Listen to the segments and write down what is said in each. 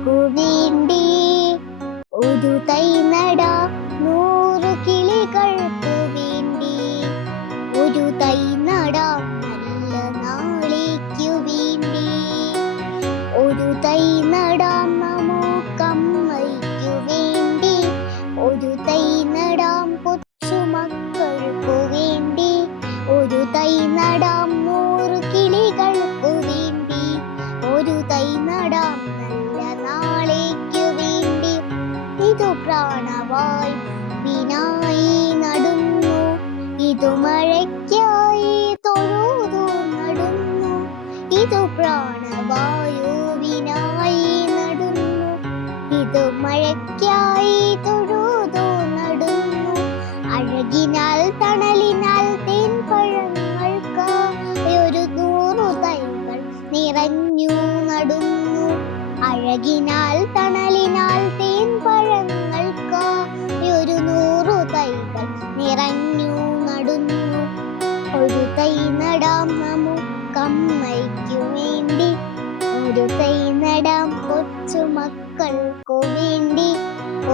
മക്കൾക്കു വേണ്ടി ഒരു തൈ നടാം 100 കിളികൾക്കു വേണ്ടി. ഒരു തൈ നടാം നല്ല നാളേക്കു വേണ്ടി. ഒരു തൈ നടാം നമുക്കമ്മയ്ക്കു വേണ്ടി. ഒരു തൈ നടാം കൊച്ചുമക്കൾക്കു വേണ്ടി. ഒരു തൈ നടാം 100 കിളികൾക്കു വേണ്ടി. ഒരു തൈ നടാം നല്ല നാളേക്കു വേണ്ടി. ഇതു പ്രാണവായു വിനായി നടുന്നു. ഇതു മഴയ്ക്കായി തൊഴുതു നടുന്നു. ഇതു പ്രാണവായു വിനായി നടുന്നു. ഇതു മഴയ്ക്കായി തൊഴുതു നടുന്നു. അഴകിനാൽ തണലിനാൽ തേൻപഴങ്ങൾക്കായി ഒരു 100 തൈകൾ നിറഞ്ഞു നടുന്നു. അഴകിനാൽ തണലിനാൽ തേൻപഴങ്ങൾക്കായി ഒരു 100 തൈകൾ നിറഞ്ഞു നടുന്നു. ഒരു തൈ നടാം നമുക്കമ്മയ്ക്കു വേണ്ടി. ഒരു തൈ നടാം കൊച്ചുമക്കൾക്കു വേണ്ടി.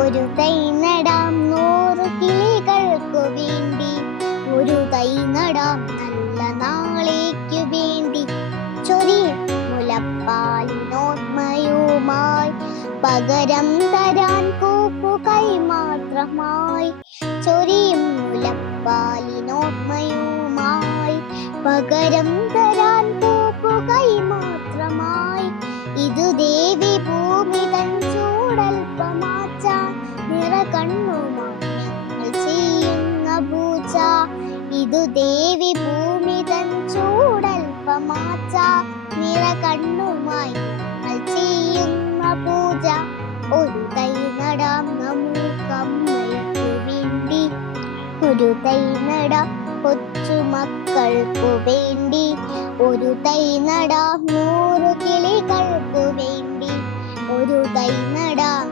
ഒരു തൈ നടാം 100 കിളികൾക്കു വേണ്ടി. ഒരു തൈ നടാം നല്ല നാളേക്കു വേണ്ടി. ചൊരിയും മുലപ്പാലിനോർമ്മയുമായി പകരം തരാൻ കൂപ്പുകൈ മാത്രമായി. ചൊരിയും മുലപ്പാലിനോർമ്മയുമായി പകരം തരാൻ കൂപ്പുകൈ മാത്രമായി. ഇതു ദേവി ഭൂമി തൻ ചൂടൽപ്പമാറ്റാൻ നിറകണ്ണുമായി ഞങ്ങൾ ചെയ്യുന്ന പൂജ. ഇതു ദേവി ഭൂമി തൻ ചൂടൽപ്പമാറ്റാൻ നിറകണ്ണുമായി ഞങ്ങൾ ചെയ്യുന്ന പൂജ. ഒരു തൈ നടാം നമുക്കമ്മയ്ക്കു വേണ്ടി. ഒരു തൈ നടാം കൊച്ചുമക്കൾക്കു വേണ്ടി. ഒരു തൈ നടാം 100 കിളികൾക്കു വേണ്ടി. ഒരു തൈ നടാം